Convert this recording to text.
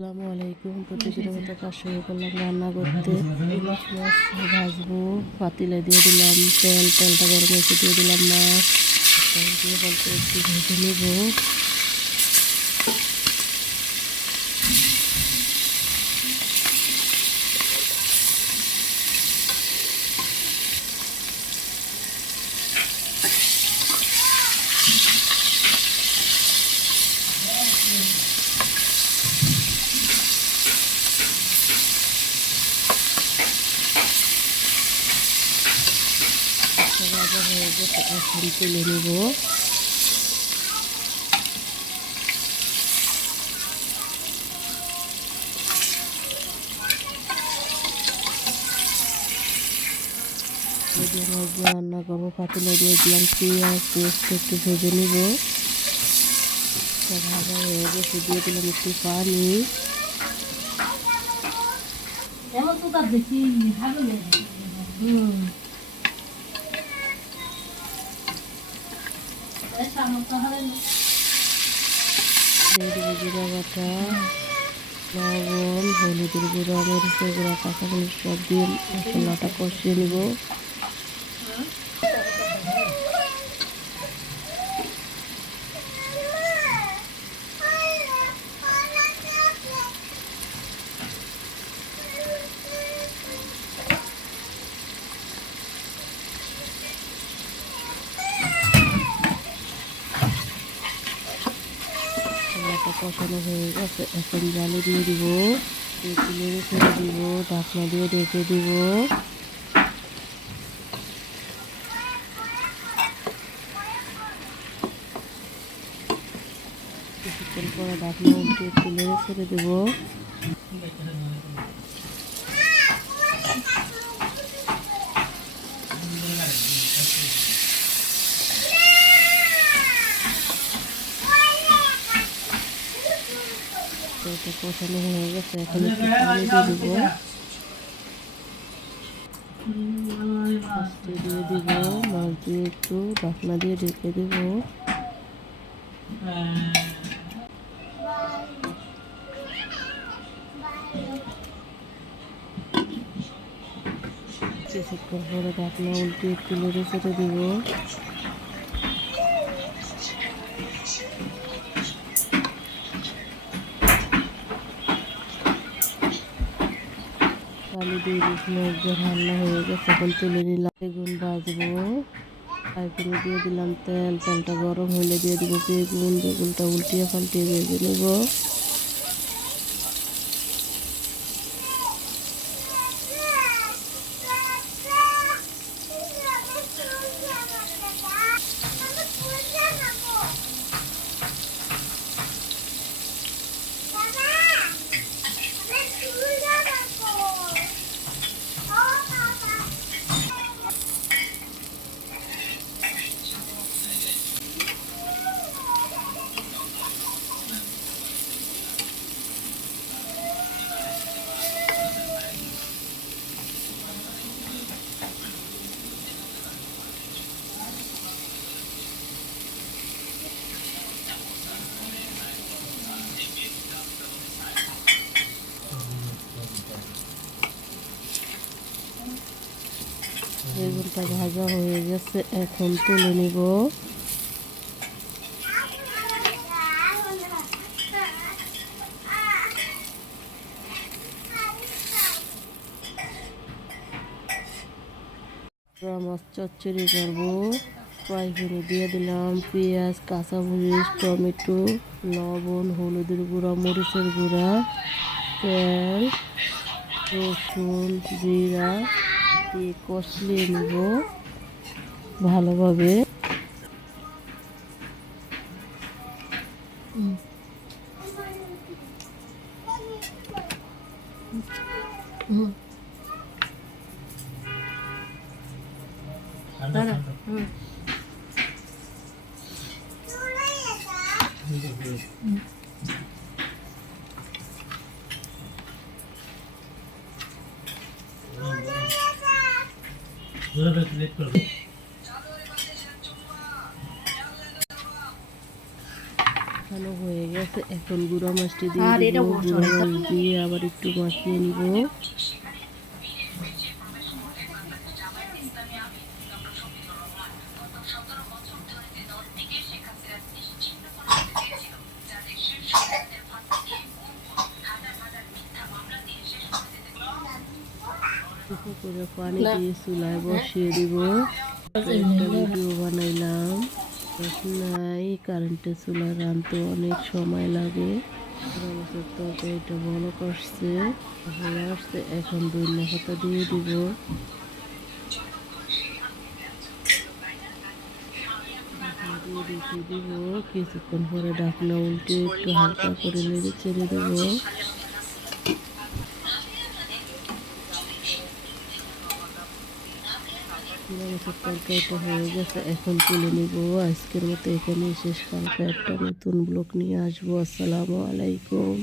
আসসালামু আলাইকুম। প্রতিদিনের মতো কাজ শুরু করলাম রান্না করতে। ইলিশ মাছ ভাজবো। পাতিলে দিয়ে দিলাম তেলটা গরম হয়েছে, দিয়ে দিলাম মাছ দিয়ে অল্প একটু ভেজে নেব। ভাজা হয়ে গেছে, এখন তুলে নেব। মাছ দিয়ে রান্না করবো। পাতিলে দিয়ে দিলাম পেঁয়াজ, একটু ভেজে নিব। ভাজা হয়ে গেছে, দিয়ে দিলাম একটু পানি। দিয়ে দেবো জিরা বাটা, লবণ, হলুদের গুঁড়া, মরিচের গুঁড়া, কাঁচামরিচ সব দিয়ে মশলাটা কষিয়ে নিব। মশলাটা কষানো হয়ে গেছে, এখন জালে দিয়ে দিব। তুলে ছেড়ে দিব, ঢাকনা দিয়ে ঢেকে দিব। কিছুক্ষণ পরে ঢাকনা উল্টিয়ে তুলে ছেড়ে দেব। কষানো হয়ে গেছে, এখন একটু পানি দিয়ে দিব। দিয়ে দিব মাছ দিয়ে একটু ঢাকনা দিয়ে ঢেকে দেব। কিছুক্ষণ পরে ঢাকনা উল্টিয়ে তুলে ছেড়ে দেব। আলু দিয়ে ইলিশ মাছ দিয়ে রান্না হয়ে গেছে, এখন তুলে নিলাম। বেগুন ভাজবো। বেগুনে দিয়ে দিলাম তেলটা গরম হলে দিয়ে দিব বেগুনটা উল্টিয়ে পাল্টিয়ে ভেজে নেব। বেগুনটা ভাজা হয়ে গেছে, এখন তুলে নিব। মাছ চচ্চড়ি করবো। ফ্রাই প্যানে দিয়ে দিলাম পেঁয়াজ, কাঁচামরিচ, টমেটো, লবণ, হলুদের গুঁড়া, মরিচের গুঁড়া, তেল, রসুন, জিরা দিয়ে কষিয়ে নেব ভালোভাবে। মাখানো হয়ে গেছে, এখন গুঁড়া মাছটি দিয়ে দিব। গুঁড়া মাছ দিয়ে আবার একটু মাখিয়ে নিব। কিছু করে পানি দিয়ে চুলায় বসিয়ে দিব। একটা ভিডিও বানাইলাম। নাই কারেন্টের চুলা রাঁধতে অনেক সময় লাগে। মাছের তরকারিটা ভালো করছে হয়ে আসছে, এখন ধনিয়া পাতা দিয়ে দিব। দিয়ে রেখে দিব। কিছুক্ষণ পরে ঢাকনা উল্টে একটু হালকা করে নেড়ে চেড়ে দেবো। মাছের তরকারিটা হয়ে গেছে, এখন তুলে নিব। আজকের মতো এখানেই শেষ। কালকে একটা নতুন ব্লগ নিয়ে আসবো। আসসালামু আলাইকুম।